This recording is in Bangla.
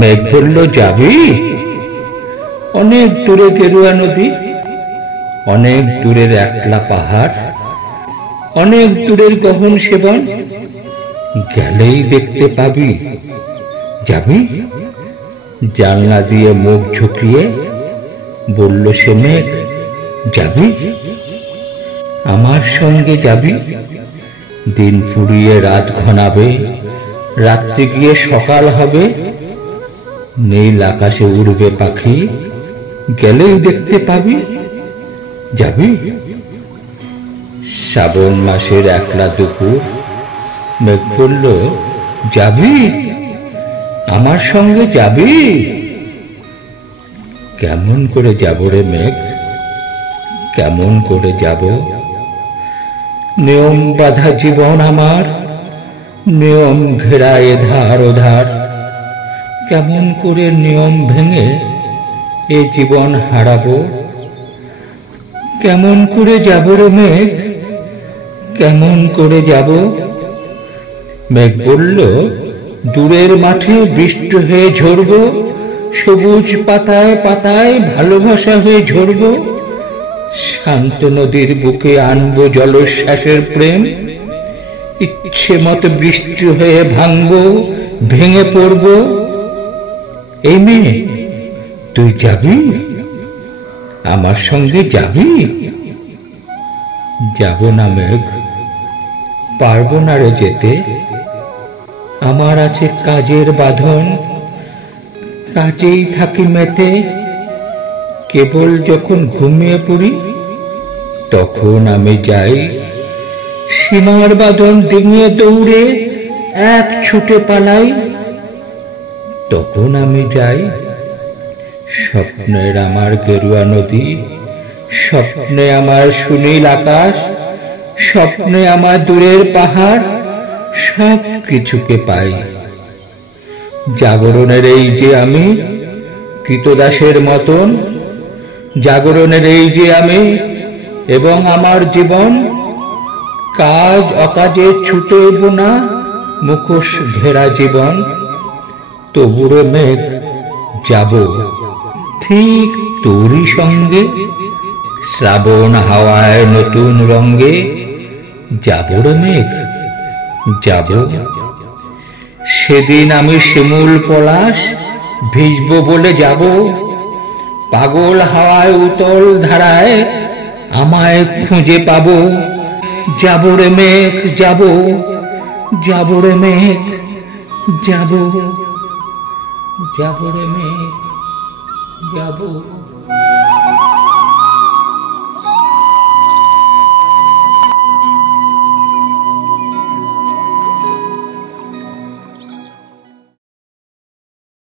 মেঘ বলল, যাবি? অনেক দূরে গেরুয়া নদী, অনেক দূরের একলা পাহাড়, অনেক দূরের গহন সেবন, গেলেই দেখতে পাবি। যাবি? জানলা দিয়ে মুখ ঝুঁকিয়ে বলল সে মেঘ, যাবি? আমার সঙ্গে যাবি? দিন ফুরিয়ে রাত ঘনাবে, রাত্রি গিয়ে সকাল হবে, নীল আকাশে উড়বে পাখি, গেলেই দেখতে পাবি। যাবি? শ্রাবণ মাসের একলা দুপুর, মেঘ বলল, যাবি? আমার সঙ্গে যাবি? কেমন করে যাব রে মেঘ, কেমন করে যাব? নিয়ম বাঁধা জীবন আমার, নিয়ম ঘেরা এধার ওধার, কেমন করে নিয়ম ভেঙে এ জীবন হারাবো? কেমন করে যাব রে মেঘ, কেমন করে যাব? মেঘ বলল, দূরের মাঠে বৃষ্টি হয়ে ঝরব, সবুজ পাতায় পাতায় ভালোবাসা হয়ে ঝরব, শান্ত নদীর বুকে আনবো জলোচ্ছ্বাসের প্রেম, ইচ্ছে মতো বৃষ্টি হয়ে ভাঙবো, ভেঙে পড়ব। এই মেয়ে, তুই যাবি? আমার সঙ্গে যাবি? যাব না মেঘ, পারবো না রে যেতে, আমার আছে কাজের বাঁধন, কাজেই থাকি মেতে, কেবল যখন ঘুমিয়ে পড়ি তখন আমি যাই, সীমার বাঁধন ডিঙিয়ে দৌড়ে এক ছুটে পালাই, তখন আমি যাই। স্বপ্নের আমার গেরুয়া নদী, স্বপ্নে আমার সুনীল আকাশ, স্বপ্নে আমার দূরের পাহাড়, সব কিছুকে পাই। জাগরণের এই যে আমি কৃতদাসের মতন, জাগরণের এই যে আমি এবং আমার জীবন, কাজ অকাজে ছুটে বোনা মুখোশ ঘেরা জীবন, তবুরে মেঘ যাব ঠিক তোরই সঙ্গে, শ্রাবণ হাওয়ায় নতুন রঙ্গে, যাব রে মেঘ, যাব। সেদিন আমি শিমুল পলাশ ভিজব বলে যাব, পাগল হাওয়ায় উতল ধারায় আমায় খুঁজে পাবো। যাব রে মেঘ, যাব, যাব রে মেঘ, যাব, যাব রে মেঘ, যাব।